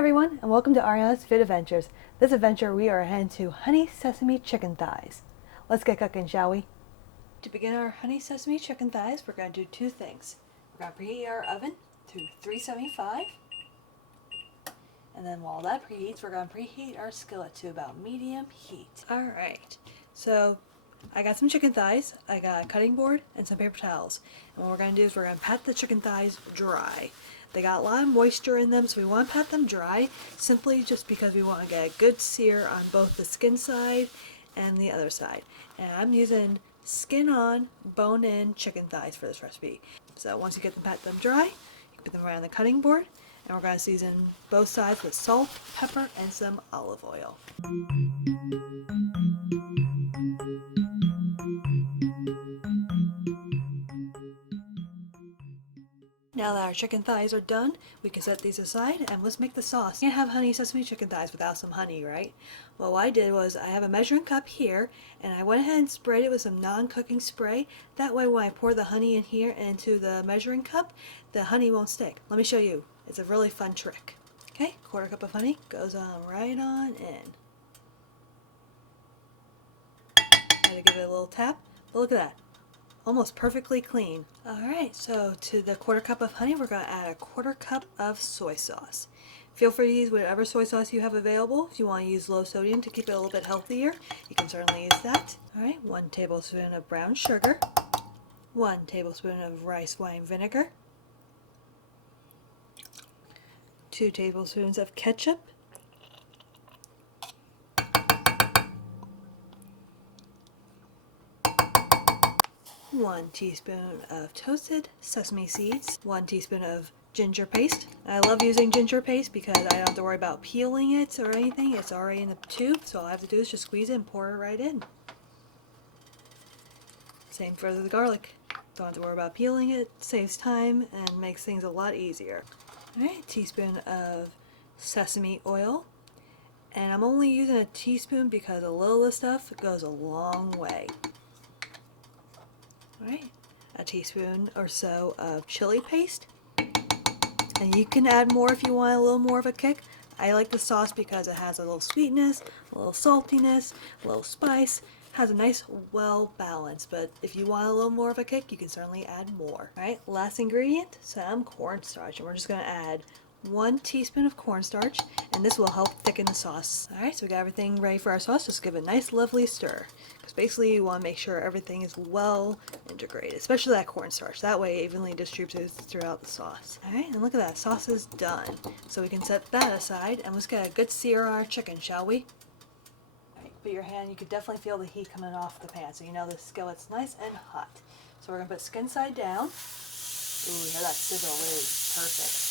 everyone, and welcome to Ariana's Fit Adventures. This adventure we are heading to honey sesame chicken thighs. Let's get cooking, shall we? To begin our honey sesame chicken thighs, we're going to do two things. We're going to preheat our oven to 375, and then while that preheats, we're going to preheat our skillet to about medium heat. Alright, so I got some chicken thighs, I got a cutting board, and some paper towels. And what we're going to do is we're going to pat the chicken thighs dry. They got a lot of moisture in them, so we want to pat them dry simply just because we want to get a good sear on both the skin side and the other side. And I'm using skin on, bone in chicken thighs for this recipe. So once you pat them dry, you can put them around the cutting board, and we're going to season both sides with salt, pepper, and some olive oil. Now that our chicken thighs are done, we can set these aside and let's make the sauce. You can't have honey sesame chicken thighs without some honey, right? Well, what I did was I have a measuring cup here and I went ahead and sprayed it with some non-cooking spray. That way when I pour the honey in here into the measuring cup, the honey won't stick. Let me show you. It's a really fun trick. Okay, quarter cup of honey goes on right on in. Gotta give it a little tap, but look at that. Almost perfectly clean. Alright, so to the quarter cup of honey, we're going to add a quarter cup of soy sauce. Feel free to use whatever soy sauce you have available. If you want to use low sodium to keep it a little bit healthier, you can certainly use that. Alright, 1 tablespoon of brown sugar, 1 tablespoon of rice wine vinegar, 2 tablespoons of ketchup, 1 teaspoon of toasted sesame seeds, 1 teaspoon of ginger paste. I love using ginger paste because I don't have to worry about peeling it or anything. It's already in the tube, so all I have to do is just squeeze it and pour it right in. Same for the garlic. Don't have to worry about peeling it, saves time, and makes things a lot easier. Alright, teaspoon of sesame oil. And I'm only using a teaspoon because a little of this stuff goes a long way. Alright, a teaspoon or so of chili paste, and you can add more if you want a little more of a kick. I like the sauce because it has a little sweetness, a little saltiness, a little spice, has a nice well balance, but if you want a little more of a kick, you can certainly add more. Alright, last ingredient, some cornstarch, and we're just going to add 1 teaspoon of cornstarch, and this will help thicken the sauce. Alright, so we got everything ready for our sauce. Just give it a nice lovely stir, because basically you want to make sure everything is well integrated, especially that cornstarch. That way it evenly distributes throughout the sauce. Alright, and look at that, sauce is done. So we can set that aside, and let's get a good sear on our chicken, shall we? Alright, put your hand, you can definitely feel the heat coming off the pan, so you know the skillet's nice and hot. So we're going to put skin side down. Ooh, hear that sizzle, it is perfect.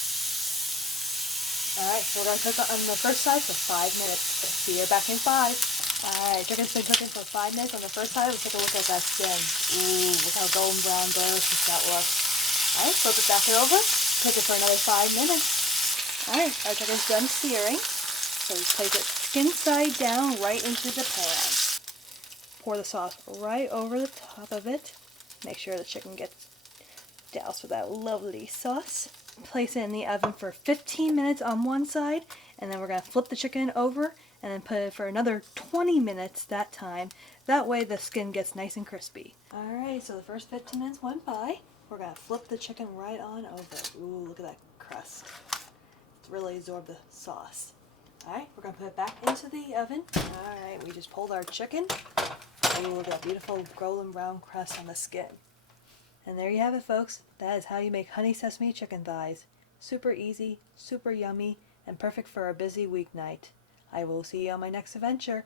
Alright, so we're going to cook on the first side for 5 minutes. See you back in 5. Alright, chicken's been cooking for 5 minutes on the first side. Let's take a look at that skin. Ooh, look how golden brown delicious that looks. Alright, flip it back over. Cook it for another 5 minutes. Alright, our chicken's done searing. So we place it skin side down right into the pan. Pour the sauce right over the top of it. Make sure the chicken gets doused with that lovely sauce. Place it in the oven for 15 minutes on one side, and then we're going to flip the chicken over and then put it for another 20 minutes that time. That way the skin gets nice and crispy. Alright, so the first 15 minutes went by. We're going to flip the chicken right on over. Ooh, look at that crust. It's really absorbed the sauce. Alright, we're going to put it back into the oven. Alright, we just pulled our chicken. Ooh, look at that beautiful golden brown crust on the skin. And there you have it, folks. That is how you make honey sesame chicken thighs. Super easy, super yummy, and perfect for a busy weeknight. I will see you on my next adventure.